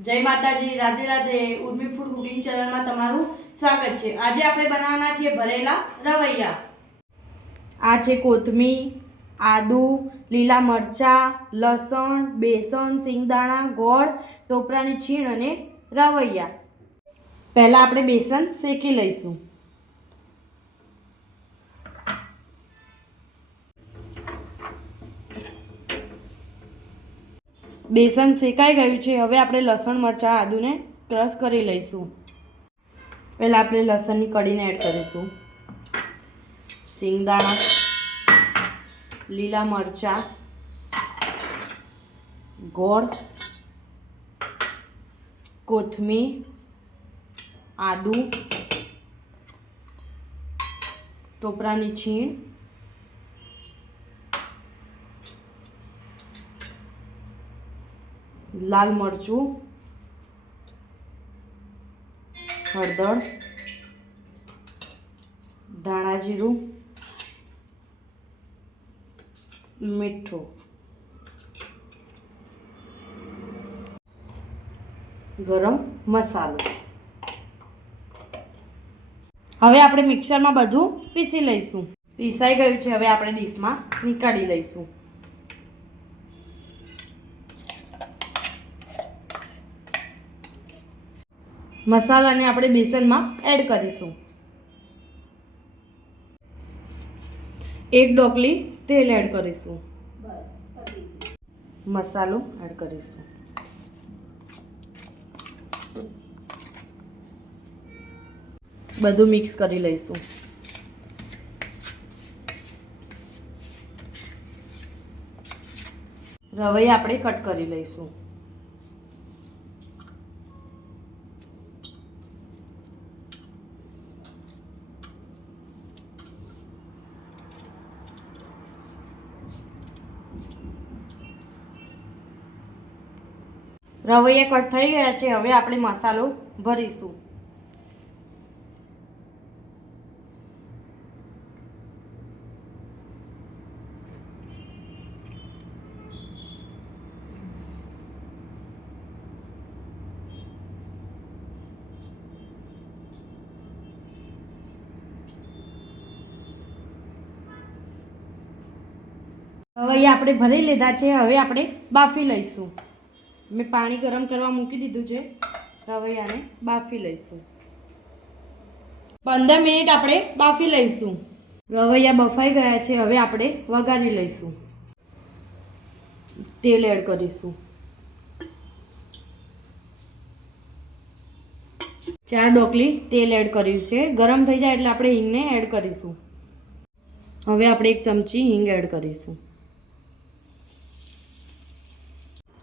जय माताजी, Radhe Radhe. Urmi food cooking channel में तमारू स्वागत है। आज આપણે બનાવવાના છે ભરેલા રવૈયા। આ છે કોથમીર, આદુ, લીલા મરચા, લસણ, બેસન, સિંગદાણા, ગોળ, ટોપરાની છીણ અને રવૈયા। પહેલા આપણે બેસન શેકી લઈશું। बेसन शेकाई गयु है। हवे आपणे लसण मरचा आदू ने क्रश करी लईशुं। पहला आपणे लसण की कड़ी ने एड करीशुं, सिंगदाणा, लीला मरचा, गोळ, कोथमीर, आदू, टोपरानी छीण, लाल मरचू, हळदर, धाणा जीरू, मीठू, गरम मसालो। हवे आपणे मिक्सर में बधुं पीसी लईशुं। पीसाई गयुं छे। हवे आपणे डिश में निकाળી लईशुं। मसाला ने આપણે બેસનમાં એડ કરીશું। એક ડોકલી તેલ એડ કરીશું। મસાલો એડ કરીશું। બધું મિક્સ કરી લઈશું। રવૈયા આપણે કટ કરી લઈશું। रवैया कट थई गया है। हवे आपणे मसालो भरीशुं। रवैया आपणे भरी लीधा छे। हवे आपणे बाफी लईशुं। मैं पानी गरम करवा मूकी दीधुं छे। रवैया ने बाफी लईशुं। 15 मिनिट आपणे बाफी लईशुं। रवैया बफाई गया छे। हवे आपणे वगारी लईशुं। तेल एड करीशुं। 4 डोकली तेल एड कर्युं छे। गरम थई जाय एटले आपणे हींग ने एड करीशुं। हवे आपणे 1 चमची हींग एड करीशुं।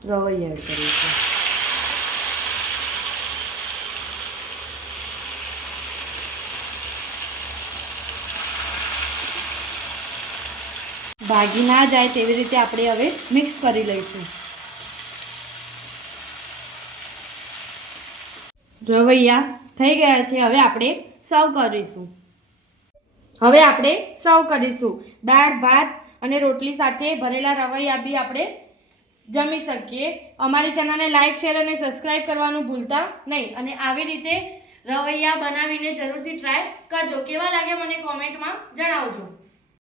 रवैया एड करीशुं। भागी ना जाए तेवी रीते आपणे हवे मिक्स करी लईशुं। रवैया थई गया छे। हवे आपणे सर्व करीशुं। हवे आपणे सर्व करीशुं। दाळ भात अने रोटली साथे भरेला रवैया बी आपणे जमी सकीए। अमारी चैनल ने लाइक शेर और सब्सक्राइब करवानुं भूलता नहीं। अने आवी रीते रवैया बनावीने जरूरथी ट्राय करजो। केवा लागे मने कॉमेंट में जणावजो।